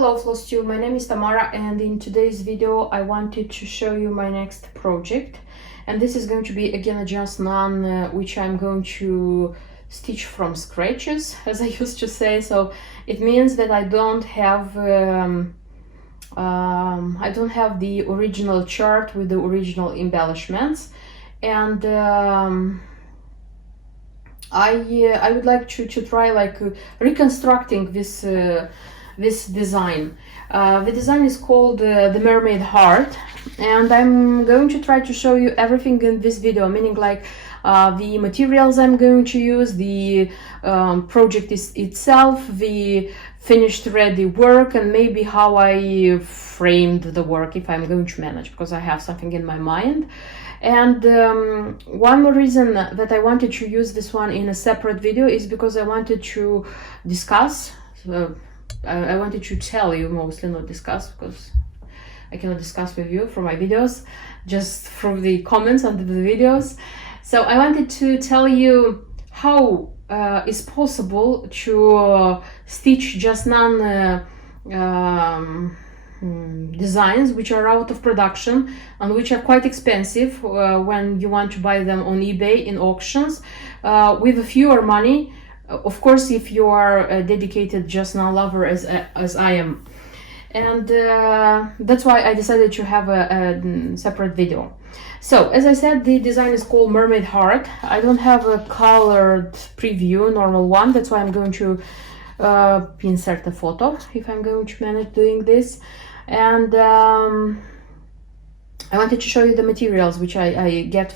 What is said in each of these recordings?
Hello Floss2, my name is Tamara, and in today's video I wanted to show you my next project, and this is going to be again a Just Nan, which I'm going to stitch from scratches, as I used to say. So it means that I don't have the original chart with the original embellishments, and I would like to try reconstructing this design. The design is called the Mermaid Heart, and I'm going to try to show you everything in this video, meaning the materials I'm going to use, the project itself, the finished ready work, and maybe how I framed the work, if I'm going to manage, because I have something in my mind. And one more reason that I wanted to use this one in a separate video is because I wanted to discuss, I wanted to tell you, mostly not discuss, because I cannot discuss with you from my videos, just from the comments under the videos. So I wanted to tell you how it's possible to stitch Just Nan designs which are out of production and which are quite expensive when you want to buy them on eBay in auctions with fewer money, of course, if you are a dedicated Just Nan lover as I am. And that's why I decided to have a separate video. So as I said, the design is called Mermaid Heart. I don't have a colored preview, normal one, that's why I'm going to insert a photo if I'm going to manage doing this. And I wanted to show you the materials which I got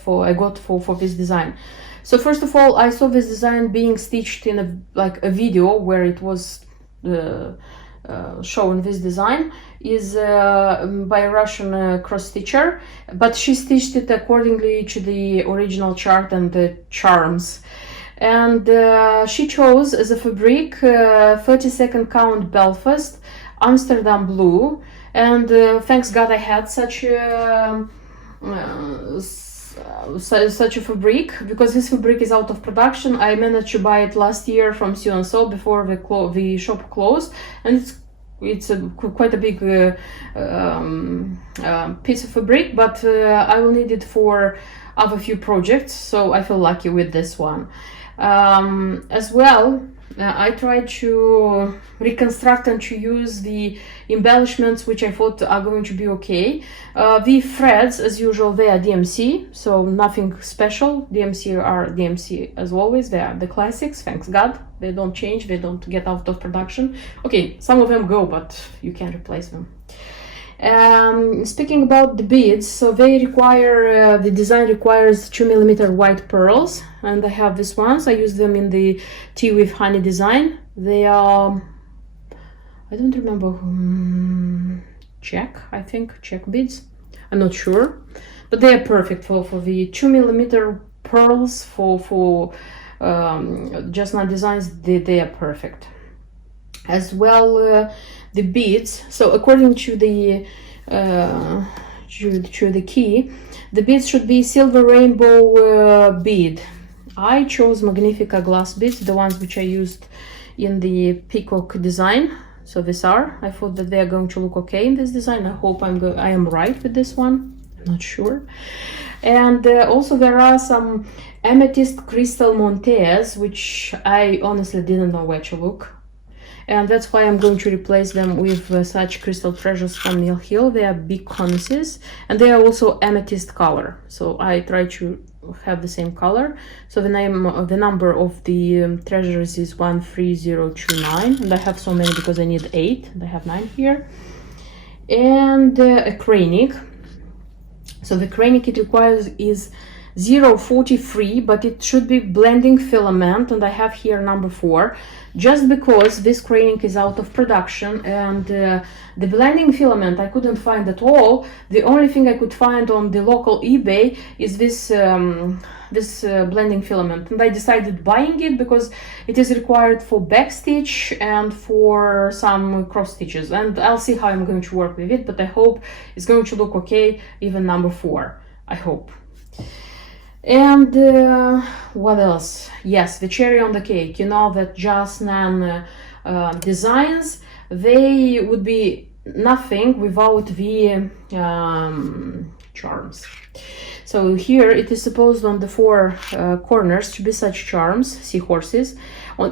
for this design. So first of all, I saw this design being stitched in a video where it was shown. This design is by a Russian cross stitcher, but she stitched it accordingly to the original chart and the charms. And she chose as a fabric 32nd count Belfast Amsterdam blue, and thanks God I had such a fabric, because this fabric is out of production. I managed to buy it last year from So before the shop closed, and it's quite a big piece of fabric, but I will need it for other few projects, so I feel lucky with this one. As well, I tried to reconstruct and to use the embellishments which I thought are going to be okay. The threads, as usual, they are DMC, so nothing special. DMC are DMC as always. They are the classics, thanks God. They don't change, they don't get out of production. Okay, some of them go, but you can replace them. Speaking about the beads, so they require, the design requires 2mm white pearls, and I have these ones. I use them in the tea with honey design. They are, I don't remember, I think check beads, I'm not sure, but they are perfect for the 2mm pearls for Just Nan designs. They are perfect. As well, the beads, so according to the key, the beads should be silver rainbow bead. I chose Magnifica glass beads, the ones which I used in the peacock design. So these are, I thought that they are going to look okay in this design. I hope I am right with this one, I'm not sure. And also there are some amethyst crystal montes, which I honestly didn't know where to look. And that's why I'm going to replace them with such crystal treasures from Mill Hill. They are big conices, and they are also amethyst color. So I try to have the same color. So the number of the treasures is 13029, and I have so many because I need 8, and I have 9 here. And a cranic. So the cranic it requires is 043, but it should be blending filament, and I have here number 4, just because this cranic is out of production, and the blending filament I couldn't find at all. The only thing I could find on the local eBay is this blending filament, and I decided buying it because it is required for backstitch and for some cross stitches, and I'll see how I'm going to work with it, but I hope it's going to look okay, even number 4, I hope. And what else? Yes, the cherry on the cake, you know that Just Nan designs, they would be nothing without the charms. So here it is supposed on the four corners to be such charms, seahorses.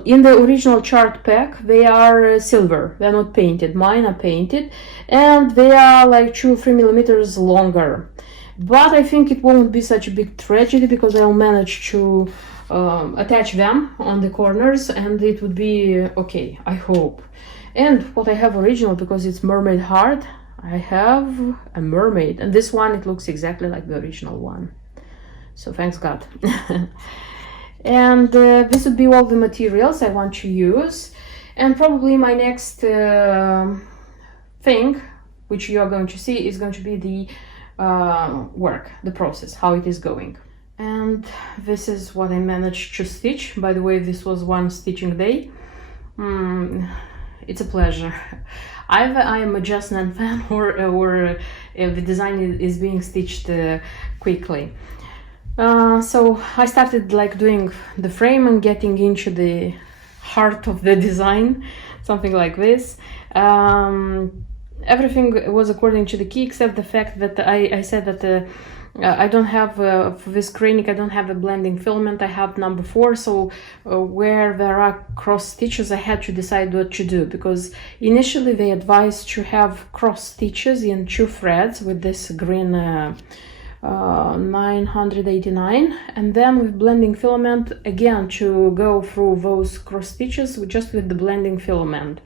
In the original chart pack, they are silver, they are not painted. Mine are painted, and they are like 2 or 3 millimeters longer. But I think it won't be such a big tragedy because I'll manage to attach them on the corners, and it would be okay, I hope. And what I have original, because it's Mermaid Heart, I have a mermaid, and this one, it looks exactly like the original one. So thanks God. And this would be all the materials I want to use. And probably my next thing, which you are going to see, is going to be the work, the process, how it is going. And this is what I managed to stitch. By the way, this was one stitching day. It's a pleasure. Either I am a Just Nan fan, or the design is being stitched quickly. So I started like doing the frame and getting into the heart of the design, something like this. Everything was according to the key, except the fact that I said that I don't have, for this cranic, I don't have a blending filament, I have number 4, so where there are cross stitches I had to decide what to do, because initially they advised to have cross stitches in 2 threads with this green 989, and then with blending filament again to go through those cross stitches just with the blending filament.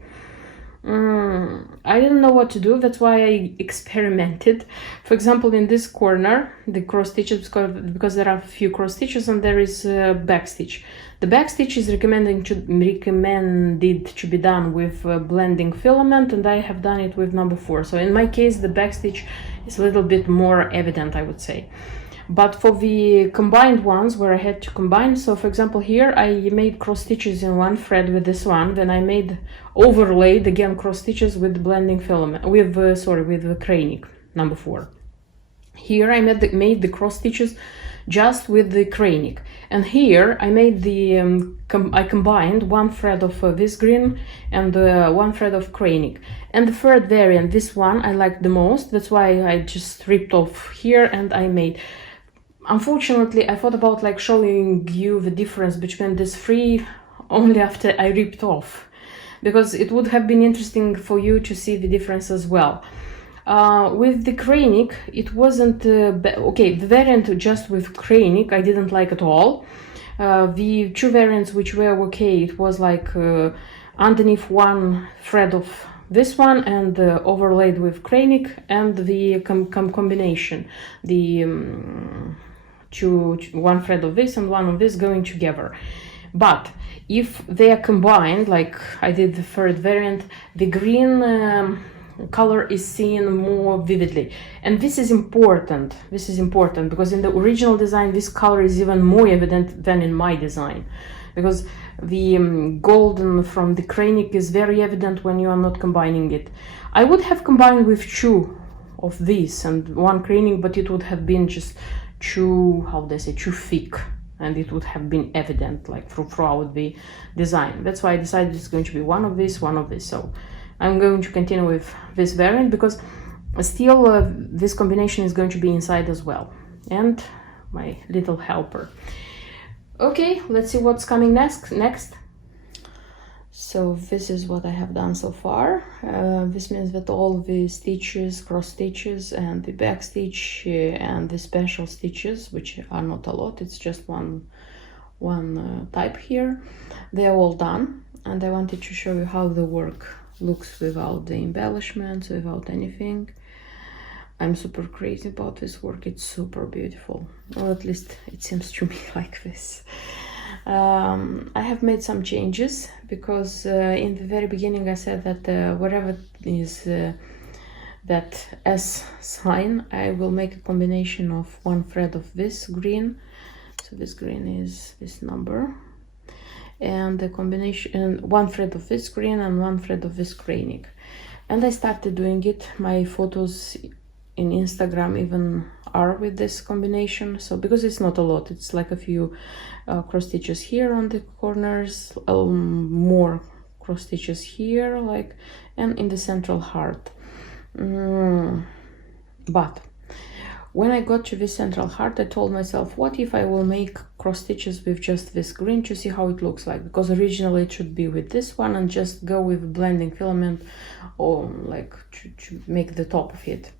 I didn't know what to do, that's why I experimented. For example, in this corner, the cross stitches, because there are a few cross stitches and there is a back stitch. The back stitch is recommended to be done with blending filament, and I have done it with number 4. So in my case, the back stitch is a little bit more evident, I would say. But for the combined ones where I had to combine, so for example here I made cross stitches in 1 thread with this one, then I made overlaid again cross stitches with the blending filament, with the cranic number 4. Here I made the cross stitches just with the cranic, and here I made the I combined 1 thread of this green and 1 thread of cranic. And the third variant, this one I liked the most, that's why I just ripped off here and I made. Unfortunately, I thought about like showing you the difference between these 3 only after I ripped off, because it would have been interesting for you to see the difference as well. With the cranic, it wasn't okay. The variant just with cranic I didn't like at all. The 2 variants which were okay, it was like underneath 1 thread of this one and overlaid with cranic, and the combination, the 1 thread of this and 1 of this going together. But if they are combined, like I did the 3rd variant, the green color is seen more vividly, and this is important. This is important because in the original design this color is even more evident than in my design, because the golden from the cranic is very evident when you are not combining it. I would have combined with 2 of these and 1 cranic, but it would have been just too, how do I say, too thick, and it would have been evident like throughout the design. That's why I decided it's going to be 1 of this, 1 of this. So I'm going to continue with this variant because still this combination is going to be inside as well, and my little helper. Okay, let's see what's coming next. So this is what I have done so far. This means that all the stitches, cross stitches and the back stitch and the special stitches, which are not a lot, it's just one type here, they're all done. And I wanted to show you how the work looks without the embellishments, without anything. I'm super crazy about this work, it's super beautiful, or at least it seems to me like this. I have made some changes because in the very beginning I said that whatever is that S sign, I will make a combination of 1 thread of this green, so this green is this number, and the combination 1 thread of this green and 1 thread of this cranic. And I started doing it. My photos in Instagram even are with this combination, so because it's not a lot, it's like a few cross stitches here on the corners, more cross stitches here, like, and in the central heart. But when I got to this central heart, I told myself, what if I will make cross stitches with just this green to see how it looks like? Because originally it should be with this one and just go with blending filament, or like to make the top of it.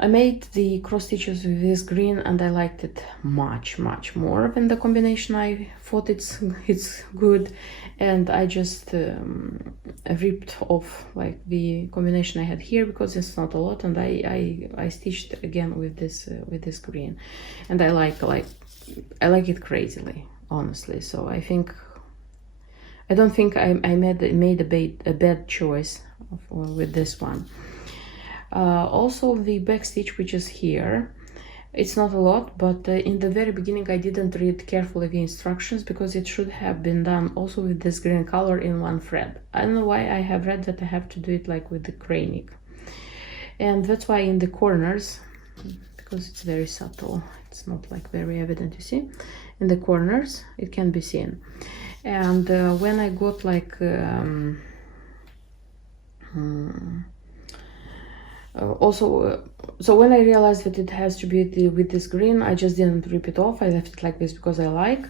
I made the cross stitches with this green and I liked it much more than the combination. I thought it's good, and I just ripped off like the combination I had here because it's not a lot, and I stitched again with this green, and I like it crazily, honestly. So I don't think I made a bad choice with this one. Also the back stitch, which is here, it's not a lot, but in the very beginning I didn't read carefully the instructions because it should have been done also with this green color in one thread. I don't know why I have read that I have to do it like with the cranic, and that's why in the corners, because it's very subtle, it's not like very evident, you see, in the corners it can be seen. And when I got like so when I realized that it has to be with this green, I just didn't rip it off. I left it like this because I like.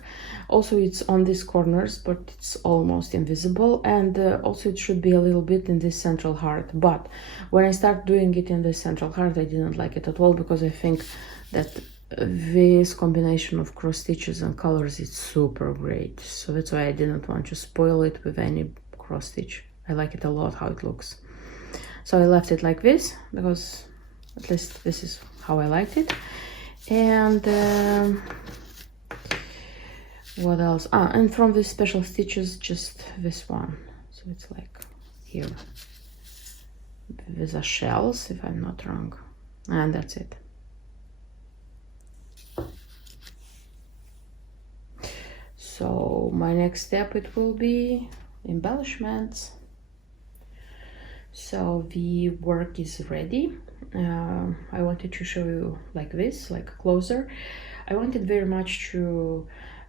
Also, it's on these corners, but it's almost invisible, and also it should be a little bit in this central heart. But when I start doing it in the central heart, I didn't like it at all, because I think that this combination of cross stitches and colors is super great. So that's why I didn't want to spoil it with any cross stitch. I like it a lot how it looks. So I left it like this because at least this is how I liked it. And what else? And from these special stitches, just this one. So it's like here. These are shells, if I'm not wrong. And that's it. So my next step, it will be embellishments. So the work is ready. I wanted to show you like this, like closer. I wanted very much to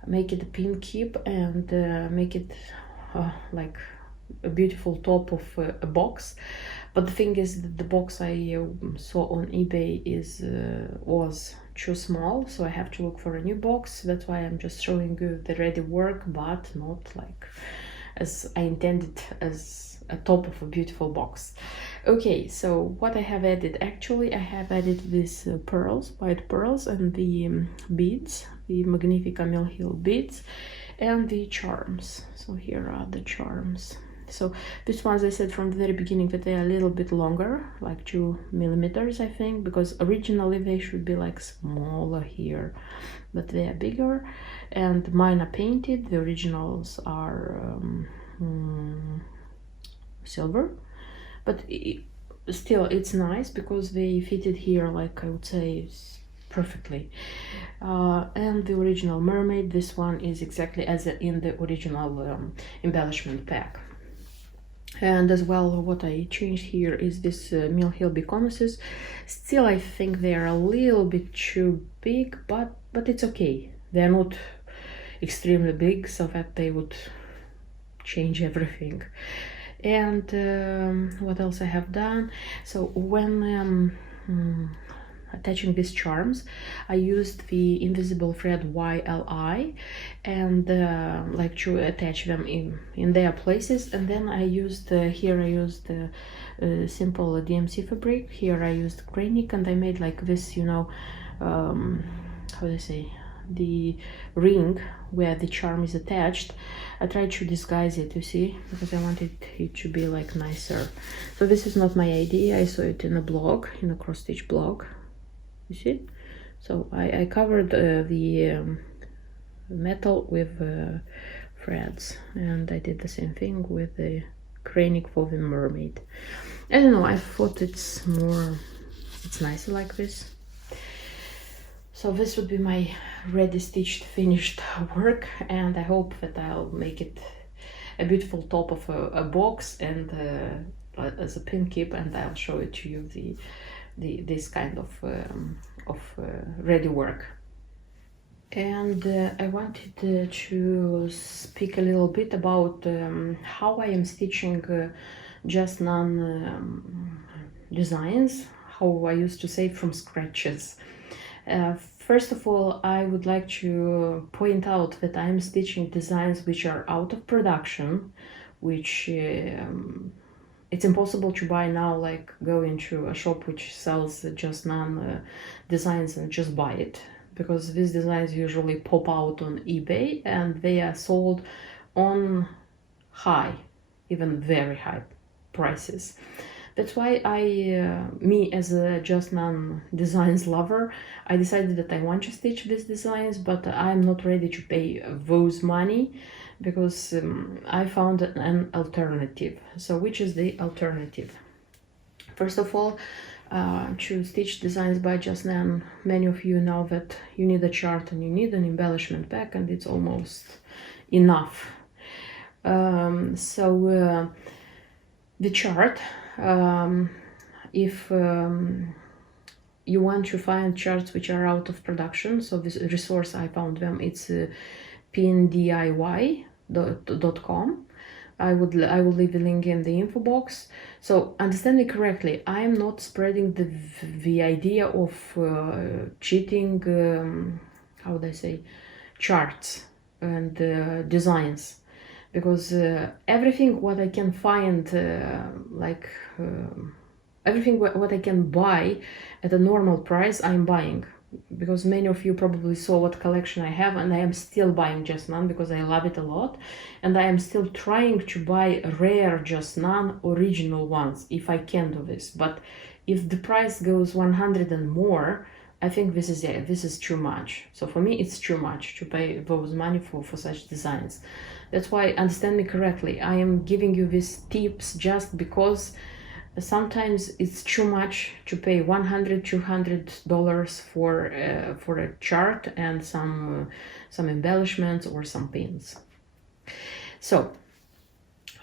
make it a pin keep and make it like a beautiful top of a box. But the thing is that the box I saw on eBay was too small, so I have to look for a new box. That's why I'm just showing you the ready work, but not like as I intended, as a top of a beautiful box. Okay, so what I have added, actually I have added these pearls, white pearls, and the beads, the Magnifica Mill Hill beads, and the charms. So here are the charms. So these ones, I said from the very beginning that they are a little bit longer, like 2 millimeters, I think, because originally they should be like smaller here, but they are bigger, and mine are painted. The originals are silver, but still it's nice because they fitted here, like I would say, perfectly. And the original mermaid, this one is exactly as in the original embellishment pack. And as well, what I changed here is this Mill Hill beconusses. Still, I think they are a little bit too big, but it's okay. They're not extremely big, so that they would change everything. And what else I have done? So when attaching these charms, I used the invisible thread YLI and like to attach them in their places. And then I used here I used simple DMC fabric. Here I used cranic, and I made like this, you know, how do I say, the ring where the charm is attached. I tried to disguise it, you see, because I wanted it to be like nicer. So this is not my idea. I saw it in a blog, in a cross stitch blog, you see. So I covered the metal with threads, and I did the same thing with the cranic for the mermaid. I don't know, I thought it's nicer like this. So this would be my ready stitched finished work, and I hope that I'll make it a beautiful top of a box and as a pin keep, and I'll show it to you this kind of ready work. And I wanted to speak a little bit about how I am stitching Just Nan designs, how I used to say from scratches. First of all, I would like to point out that I'm stitching designs which are out of production, which it's impossible to buy now, like go into a shop which sells Just Nan designs and just buy it, because these designs usually pop out on eBay and they are sold on high, even very high prices. That's why me as a Just Nan designs lover, I decided that I want to stitch these designs, but I'm not ready to pay those money because I found an alternative. So which is the alternative? First of all, to stitch designs by Just Nan, many of you know that you need a chart and you need an embellishment pack, and it's almost enough. The chart, if you want to find charts which are out of production, so this resource I found them, it's pindiy.com. I will leave the link in the info box. So understand me correctly, I am not spreading the idea of cheating, how would I say, charts and designs, because everything what I can find, everything what I can buy at a normal price, I'm buying. Because many of you probably saw what collection I have, and I am still buying Just Nan because I love it a lot, and I am still trying to buy rare Just Nan original ones if I can do this. But if the price goes 100 and more, I think this is too much. So for me it's too much to pay those money for such designs. That's why, understand me correctly, I am giving you these tips just because sometimes it's too much to pay $100-200 for a chart and some embellishments or some pins. So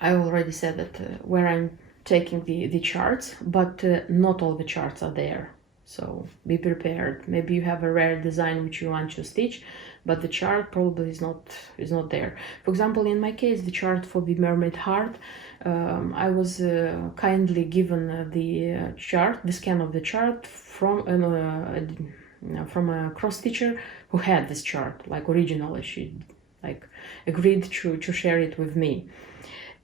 I already said that where I'm taking the charts, but not all the charts are there. So be prepared. Maybe you have a rare design which you want to stitch, but the chart probably is not there. For example, in my case, the chart for the Mermaid Heart, I was kindly given the chart, the scan of the chart from a cross stitcher who had this chart, like originally. She like agreed to share it with me,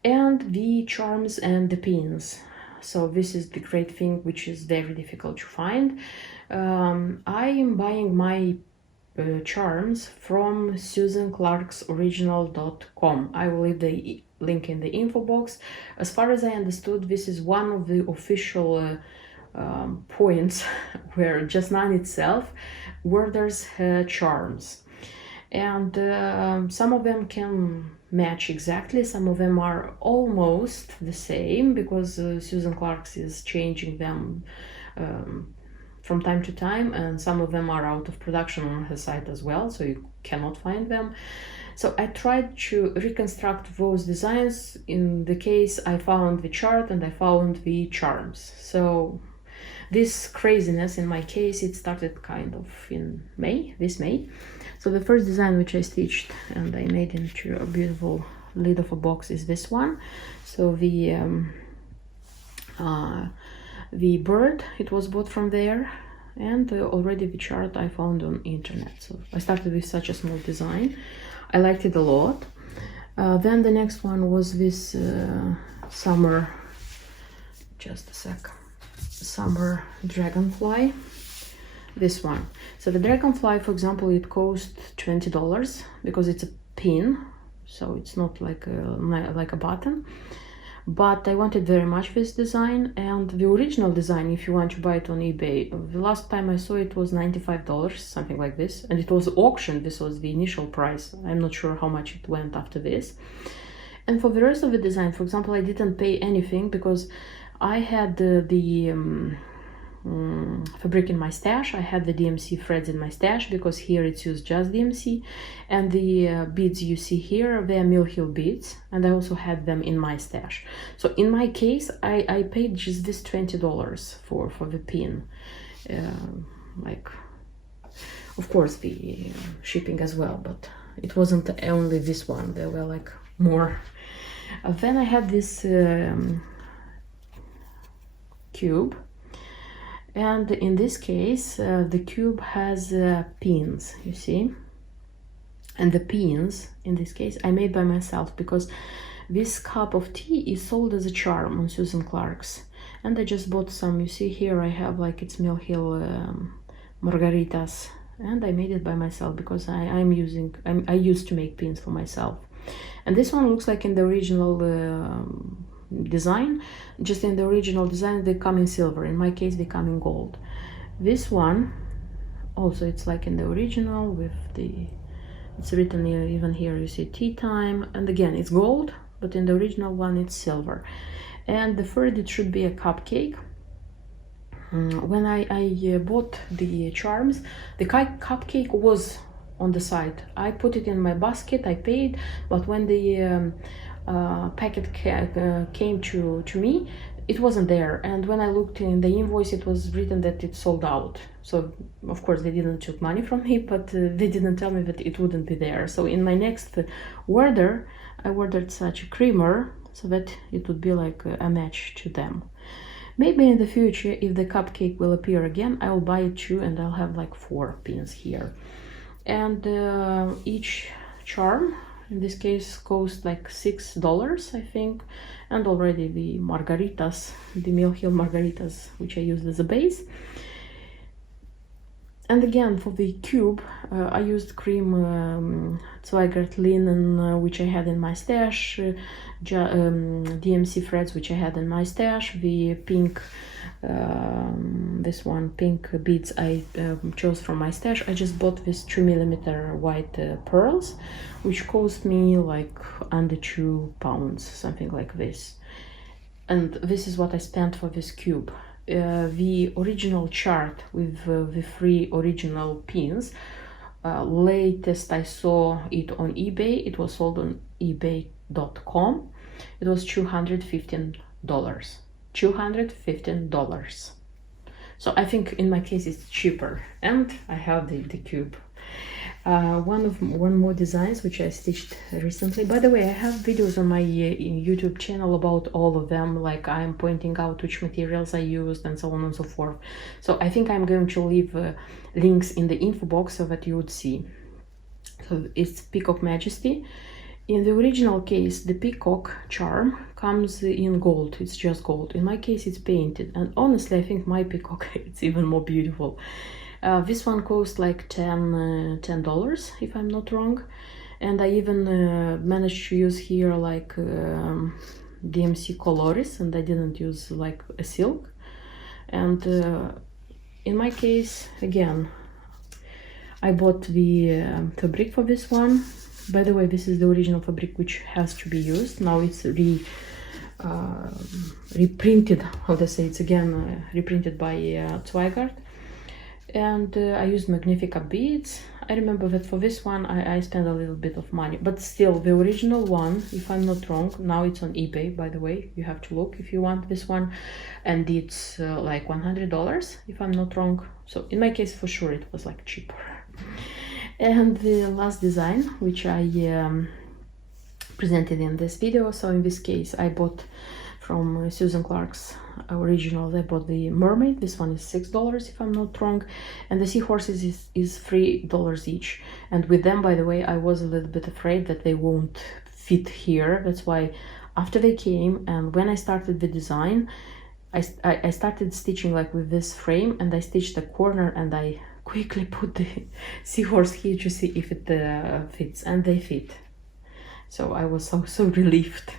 and the charms and the pins. So this is the great thing, which is very difficult to find. I am buying my charms from susanclarksoriginal.com. I will leave the link in the info box. As far as I understood, this is one of the official points where Just Nan itself orders her charms, and some of them can match exactly, some of them are almost the same, because Susan Clark's is changing them from time to time, and some of them are out of production on her site as well, so you cannot find them. So I tried to reconstruct those designs. In the case, I found the chart and I found the charms. So this craziness in my case, it started kind of in this May. So the first design which I stitched and I made into a beautiful lid of a box is this one. So the bird, it was bought from there, and already the chart I found on internet. So I started with such a small design. I liked it a lot. Then the next one was this summer, just a sec, summer dragonfly, this one. So the dragonfly, for example, it cost $20 because it's a pin, so it's not like a button. But I wanted very much this design, and the original design, if you want to buy it on eBay, the last time I saw it was $95, something like this, and it was auctioned. This was the initial price. I'm not sure how much it went after this. And for the rest of the design, for example, I didn't pay anything because I had the fabric in my stash. I had the DMC threads in my stash because here it's used just DMC, and the beads you see here, they are Mill Hill beads, and I also had them in my stash. So in my case, I paid just this $20 for the pin. Like Of course the shipping as well, but it wasn't only this one, there were like more. Then I had this cube, and in this case the cube has pins, you see, and the pins in this case I made by myself, because this cup of tea is sold as a charm on Susan Clark's, and I just bought some. You see here I have like it's Mill Hill margaritas, and I made it by myself because I used to make pins for myself. And this one looks like in the original design. Just in the original design they come in silver. In my case they come in gold. This one also, it's like in the original with the, it's written here, even here you see tea time, and again it's gold, but in the original one it's silver. And the third, it should be a cupcake. When I bought the charms, the cupcake was on the side. I put it in my basket, I paid, but when the packet came to me, it wasn't there. And when I looked in the invoice, it was written that it sold out. So of course they didn't take money from me, but they didn't tell me that it wouldn't be there. So in my next order, I ordered such a creamer so that it would be like a match to them. Maybe in the future, if the cupcake will appear again, I'll buy it too, and I'll have like 4 pins here. And each charm in this case cost like $6, I think. And already the margaritas, the Mill Hill margaritas, which I used as a base. And again, for the cube, I used cream Zweigart linen, which I had in my stash, DMC threads, which I had in my stash, the pink, this one, pink beads I chose from my stash. I just bought this 3mm white pearls, which cost me like under £2, something like this. And this is what I spent for this cube. The original chart with the 3 original pins, latest I saw it on eBay. It was sold on ebay.com. It was $215. $215. So I think in my case it's cheaper, and I have the cube. One more designs which I stitched recently. By the way, I have videos on my YouTube channel about all of them, like I'm pointing out which materials I used and so on and so forth. So I think I'm going to leave links in the info box so that you would see. So it's Peacock Majesty. In the original case, the peacock charm comes in gold. It's just gold. In my case, it's painted, and honestly I think my peacock it's even more beautiful. This one cost like $10 if I'm not wrong, and I even managed to use here like DMC Coloris, and I didn't use like a silk. And in my case, again, I bought the fabric for this one. By the way, this is the original fabric which has to be used. Now it's reprinted, how to say, it's again reprinted by Zweigart. And I used Magnifica beads. I remember that for this one I spent a little bit of money, but still the original one, if I'm not wrong, now it's on eBay, by the way, you have to look if you want this one, and it's like $100 if I'm not wrong. So in my case for sure it was like cheaper. And the last design which I presented in this video, so in this case I bought from Susan Clark's originals. I bought the mermaid. This one is $6 if I'm not wrong, and the seahorses is $3 each. And with them, by the way, I was a little bit afraid that they won't fit here. That's why after they came and when I started the design, I started stitching like with this frame, and I stitched the corner and I quickly put the seahorse here to see if it fits, and they fit. So I was so relieved.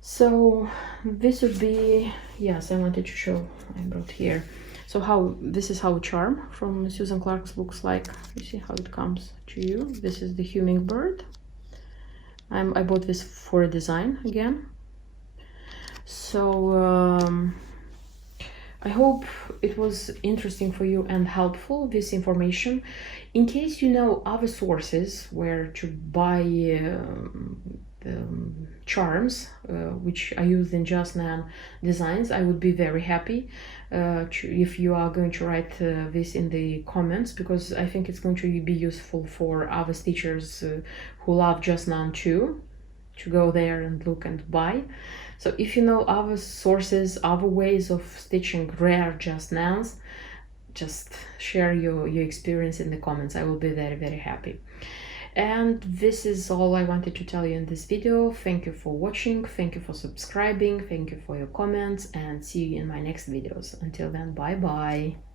So this would be, yes, I wanted to show, I brought here. So this is how a charm from Susan Clark's looks like. You see how it comes to you. This is the Hummingbird. I bought this for a design again. So I hope it was interesting for you and helpful, this information. In case you know other sources where to buy the charms, which I used in Just Nan designs, I would be very happy if you are going to write this in the comments, because I think it's going to be useful for other stitchers who love Just Nan too, to go there and look and buy. So if you know other sources, other ways of stitching rare Just Nans, just share your experience in the comments. I will be very, very happy. And this is all I wanted to tell you in this video. Thank you for watching, thank you for subscribing, thank you for your comments, and see you in my next videos. Until then, bye bye.